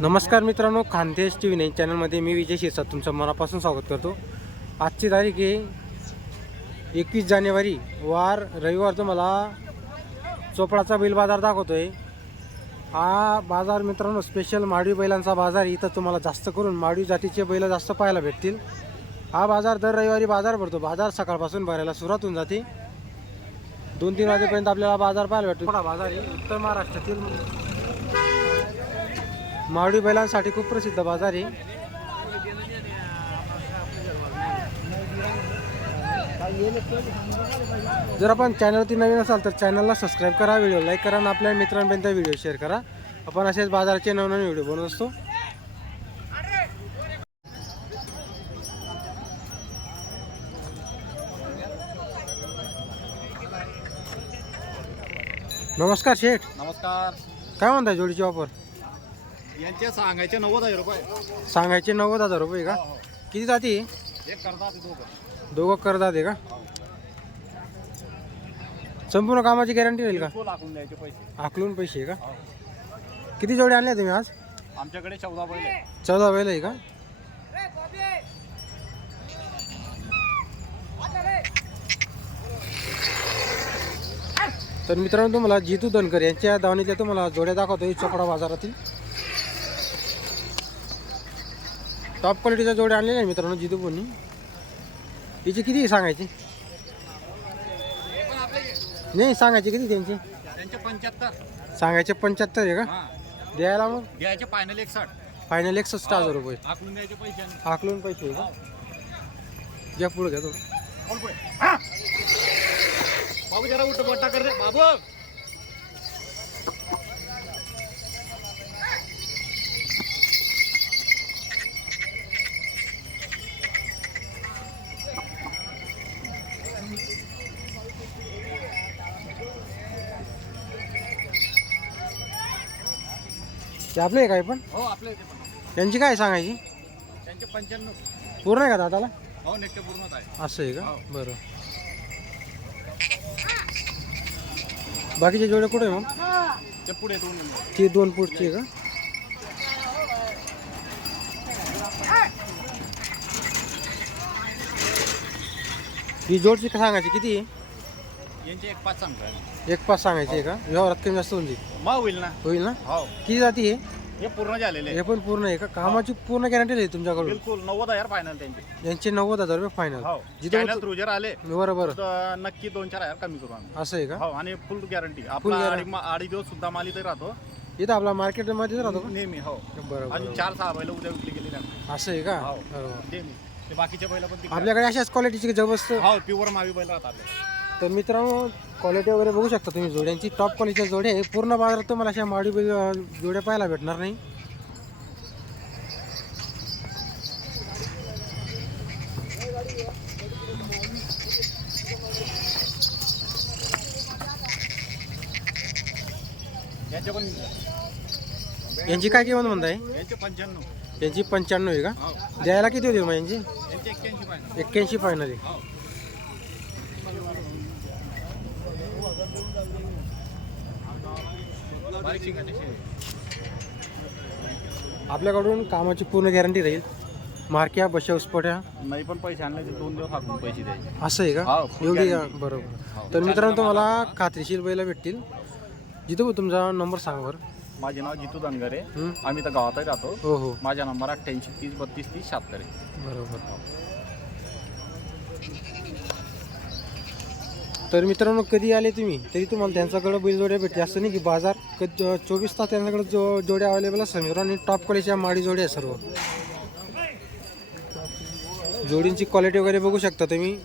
नमस्कार मित्रांनो, Khandesh T V 9 चॅनलमध्ये मी विजय शिरसाट तुमचं मनापासून स्वागत करतो। आजची तारीख आहे 21 जानेवारी वार रविवार। तुम्हाला चोपडाचा बैल बाजार दाखवतोय। हा बाजार मित्रांनो स्पेशल माडवी बैलांचा बाजार। इथं तुम्हाला जास्त करून माडवी जातीचे बैल जास्त पाहायला भेटतील। हा बाजार दर रविवारी बाजार भरतो। बाजार सकाळपासून भरायला सुरुवात होऊन जाते, 2-3 वाजेपर्यंत आपल्याला बाजार पाहायला भेटतो। हा बाजार आहे उत्तर महाराष्ट्रातील मावडी बैलांसाठी खूप प्रसिद्ध बाजार आहे। जर आपण चॅनलवरती नवीन असाल तर चॅनलला सबस्क्राईब करा, व्हिडिओ लाईक करा आणि आपल्या मित्रांपर्यंत व्हिडिओ शेअर करा। आपण असेच बाजाराचे नवनवीन व्हिडिओ बनवत असतो। नमस्कार शेठ। नमस्कार। काय म्हणताय जोडीची ऑफर? यांचे सांगायचे 90,000 रुपये, सांगायचे 90,000 रुपये का? किती जाती? एक करतात दोघं करतात आहे का? संपूर्ण कामाची गॅरंटी राहील का? आखून द्यायचे पैसे, आकलून पैसे आहे का? किती जोडे आणले तुम्ही आज? आमच्याकडे 14 बैल आहे। 14 बैल आहे का? तर मित्रांनो तुम्हाला जितू धनकर यांच्या दावणीतल्या तुम्हाला जोड्या दाखवतो चोपडा बाजारातील। टॉप क्वालिटीच्या जोड्या आणलेल्या आहे मित्रांनो जितू पोनी। हिची किती सांगायची? नाही सांगायची किती त्यांची? त्यांचे 75 सांगायचे 75 आहे का? द्यायला मग द्यायचे फायनल 61, फायनल 61,000 रुपये आखून द्यायचे पैसे। आकलून पैसे आहे का? घ्या पुढे घ्या थोडं। बाबू जरा उठ बट्टा कर रे बाबू। ते आपले आहे काय पण? हो आपले ते पण। यांची काय सांगायची? त्यांचे 95 पूर्ण आहे का दादाला? हो नेट पूर्णच आहे। असं आहे का? बरं। बाकीचे जोडे कुठे आहे मग? ते पुढे दोन ती 2 फूटची आहे का? ही जोडची सांगायची किती आहे? यांचे 1.5 सांगताय। 1.5 सांगायची आहे का? व्यवहारात कमी जास्त होऊन जाईल? मग होईल ना? होईल ना? हो। किती जाती आहे? हे पूर्ण झालेले हे पण पूर्ण आहे का? कामाची पूर्ण गॅरंटी आहे तुमच्याकडून? बिलकुल 90,000 फायनल त्यांचे। यांचे 90,000 रुपये फायनल। हो जिथे चॅनल थ्रू जर आले बरोबर तर नक्की 2-4 हजार कमी करू आम्ही। असं आहे का? हो आणि फुल गॅरंटी। आपला आडी दिवस सुद्धा माल इथे राहतो। इथं आपला मार्केटमध्ये राहतो का? नेहमी हो। बरोबर। अजून 4-6 बैल उद्या विकली गेली त्यांना। असं आहे का? हो बरोबर। नेहमी ते बाकीचे बैल पण तिकडे आपल्याकडे अशाच क्वालिटीची जबरदस्त। हो प्युअर मावी बैल राहतात आपले। तर मित्रांनो क्वालिटी वगैरे बघू शकता तुम्ही जोड्यांची। टॉप क्वालिटीच्या जोड्या आहे। पूर्ण बाजारात तुम्हाला अशा माडी जोड्या पाहायला भेटणार नाही। यांचे पण यांची काय किंमत म्हणताय? यांचे 95। यांची 95 आहे का? हो द्यायला किती होती मग यांची? यांचे 81 पाहिजे। 81 फायनल आहे। हो बारीक शिंगाचे शेळी। आपल्याकडून कामाची पूर्ण गॅरंटी राहील। मार्क्या बशवस्पट्या नाही पण पैसे आणले 2 दिवस हाकून पैसे द्यायचे। असं आहे का? हो, full एवढी guarantee. बरोबर। तर मित्रांनो तुम्हाला खात्रीशीर बैल भेटतील। जिथं तुमचा नंबर सांगा बरं। माझे नाव जितू धनगरे। हं? आम्ही तर गावातही राहतो। हो हो माझा नंबर 88 30 32 30 76 आहे। बरोबर। तर मित्रांनो कधी आले तुम्ही तरी तुम्हाला त्यांच्याकडे बैलजोड्या भेटते। असं नाही की बाजार 24 तास त्यांच्याकडे जोड्या अवेलेबल असतात मित्रांनो। आणि टॉप क्वालिटीच्या माडी जोड्या आहे सर्व। जोडींची क्वालिटी वगैरे बघू शकता तुम्ही।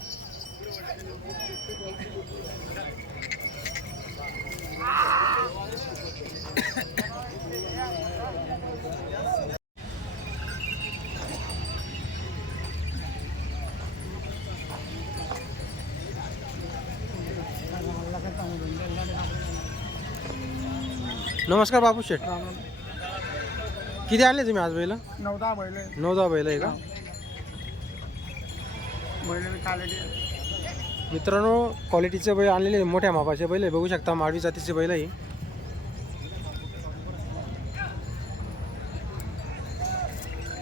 नमस्कार बापू शेठ। किती आणले तुम्ही आज बैल? 9-10 बैल 9-10 बैल आहे का? मित्रांनो क्वालिटीचे बैल आणलेले मोठ्या मापाचे बैल आहे। बघू शकता माडवी जातीचे बैल आहे।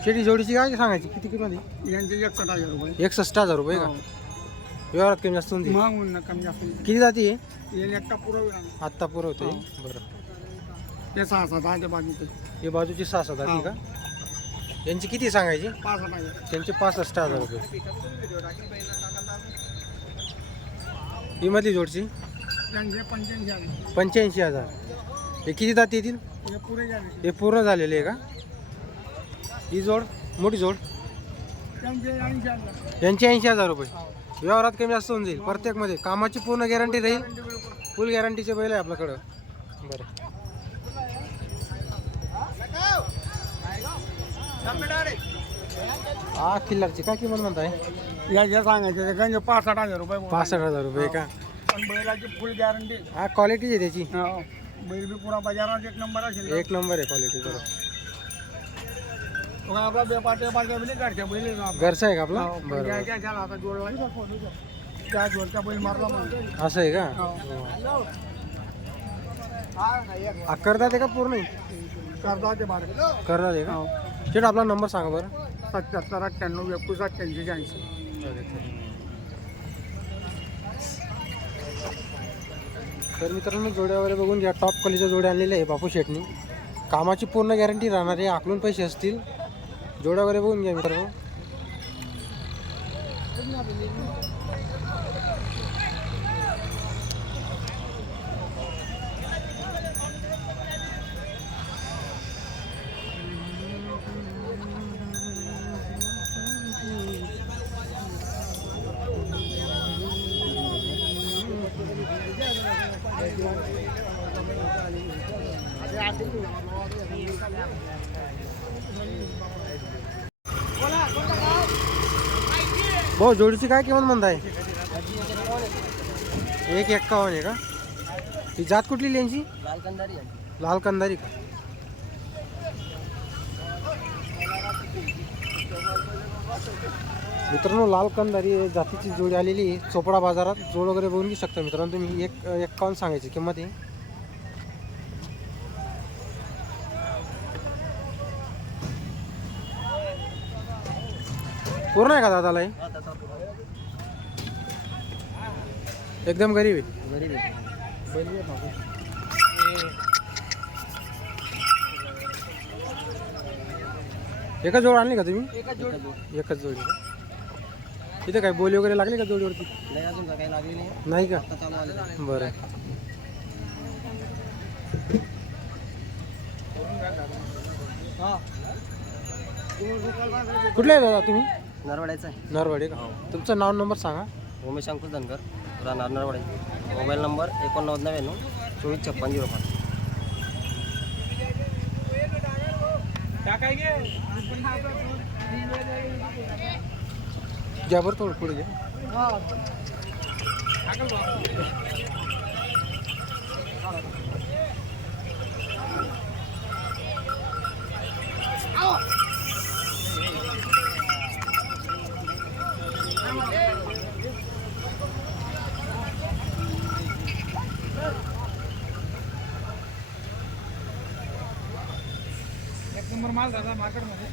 शेती जोडीची काय सांगायची किती किंमत आहे? यांचे 61,000 रुपये 61,000 रुपये का? व्यवहारात कमी जास्त होऊन मग म्हणून कमी जास्त किती जाती आहे? येईल एकटा पुरवला आत्ता पुरवते बरं. ते 6-7 आहे ते बाजूचे हे बाजूची 6-7 जाती का? यांची किती सांगायची? 65,000 त्यांचे 65,000 रुपये. ही मधली जोडची त्यांचे 85,000 85,000. हे किती जाती येतील? हे पुरे झाले हे पूर्ण झालेले आहे का? ही जोड मोठी जोड त्यांचे 80,000 यांची 80,000 रुपये. व्यवहारात कमी जास्त होऊन जाईल प्रत्येकमध्ये. कामाची पूर्ण गॅरंटी राहील. फुल गॅरंटीचे बैल आहे आपल्याकडं. बरं हा किल्लारची काय किंमत म्हणताय? याचे सांगायचे ते त्यांचे 65,000 रुपये 65,000 रुपये का? पण बैलाची फुल गॅरंटी हा क्वालिटी आहे त्याची. बैल बी पुरा बाजारात 1 नंबर असेल. एक नंबर आहे क्वालिटी. बरं आपला बेपाटे पाटे बैल घरच्या बैल घरचा आहे का आपला? बरं घ्यायच्या झाला आता जोडला त्या जोडचा बैल मारला म्हणून असं आहे का? करतात आहे का पूर्ण? करता ते बारे करतात आहे का? शेट आपला नंबर सांगा बरं. 77 98 21 88 80. तर मित्रांनो जोड्या वगैरे बघून ज्या टॉप क्वालिटीच्या जोड्या आणलेल्या आहे बापू शेटनी. कामाची पूर्ण गॅरंटी राहणार आहे. आकलून पैसे असतील. जोड्या वगैरे बघून घ्या मित्रांनो. भाऊ जोडीची काय किंमत म्हणताय? 151 आहे का? ही जात कुठली यांची? लाल कंदारी का? मित्रांनो लाल कंदारी जातीची जोडी आलेली आहे. चोपडा बाजारात जोड वगैरे बघून घेऊ शकता मित्रांनो तुम्ही. 151 सांगायची किंमत आहे. पूर्ण आहे का दादाला? एकदम गरीब आहे. एकच जोड आणली का तुम्ही? एकच जोडी का? इथे काय बोली वगैरे लागली का जोडीवरती? नाही का? बरं कुठले आहे दादा तुम्ही? नरवाड्याचा आहे. नरवाडी का? तुमचं नाव नंबर सांगा. उमेश अंकुश धनगर राहणार नरवाडे. Mobile number 8999 245605. घ्या बरं थोडं पुढे घ्या. नंबर माल झाला मार्केटमध्ये.